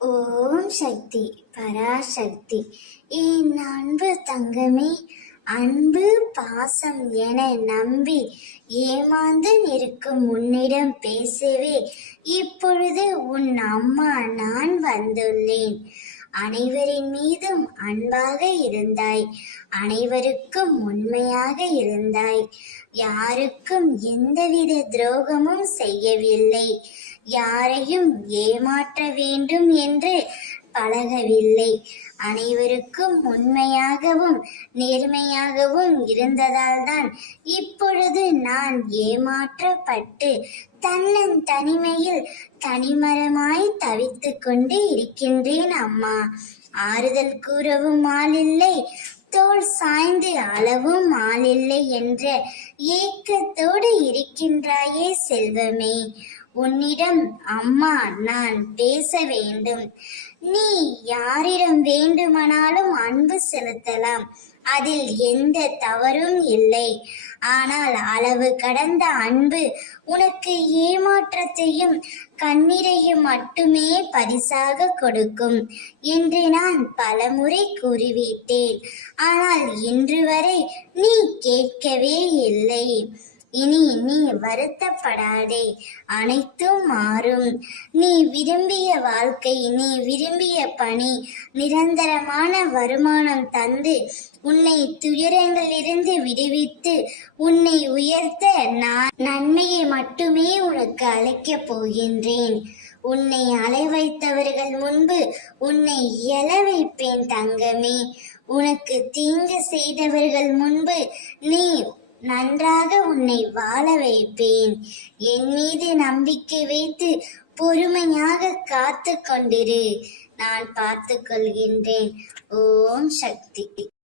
ஓம் சக்தி பராசக்தி. என் அன்பு தங்கமே, அன்பு பாசம் என நம்பி ஏமாந்து நிற்கும் உன்னிடம் பேசவே இப்பொழுது உன் அம்மா நான் வந்துள்ளேன். அனைவரின் மீதும் அன்பாக இருந்தாய், அனைவருக்கும் உண்மையாக இருந்தாய், யாருக்கும் எந்தவித துரோகமும் செய்யவில்லை, யாரையும் ஏமாற்ற வேண்டும் என்று பழகவில்லை, அனைவருக்கும் உண்மையாகவும் நேர்மையாகவும் இருந்ததால் தான் இப்பொழுது நான் ஏமாற்றப்பட்டு தனிமையில் தனிமரமாய் தவித்துக் கொண்டு இருக்கின்றேன் அம்மா. ஆறுதல் கூறவும் ஆளில்லை, தோள் சாய்ந்து அளவும் ஆளில்லை என்ற ஏக்கத்தோடு இருக்கின்றாயே செல்வமே. உன்னிடம் அம்மா நான் பேச வேண்டும். நீ யாரிடம் வேண்டுமானாலும் அன்பு செலுத்தலாம், அதில் எந்த தவறும் இல்லை. ஆனால் அளவு கடந்த அன்பு உனக்கு ஏமாற்றத்தையும் கண்ணீரையும் மட்டுமே பரிசாக கொடுக்கும் என்று நான் பலமுறை கூறிவிட்டேன். ஆனால் இன்று வரை நீ கேட்கவே இல்லை. இனி நீ வருத்தப்படாதே, அனைத்தும் மாறும். நீ விரும்பிய வாழ்க்கை, நீ விரும்பிய பணி, நிரந்தரமான வருமானம் தந்து உன்னை துயரங்களிலிருந்து விடுவித்து உன்னை உயர்த்த நான் நன்மையை மட்டுமே உனக்கு அளிக்கப் போகின்றேன். உன்னை அலை வைத்தவர்கள் முன்பு உன்னை எழ வைப்பேன் தங்கமே. உனக்கு தீங்கு செய்தவர்கள் முன்பு நீ நன்றாக உன்னை வாழ வைப்பேன். என் மீது நம்பிக்கை வைத்து பொறுமையாக காத்து கொண்டிரு, நான் பார்த்து கொள்கின்றேன். ஓம் சக்தி.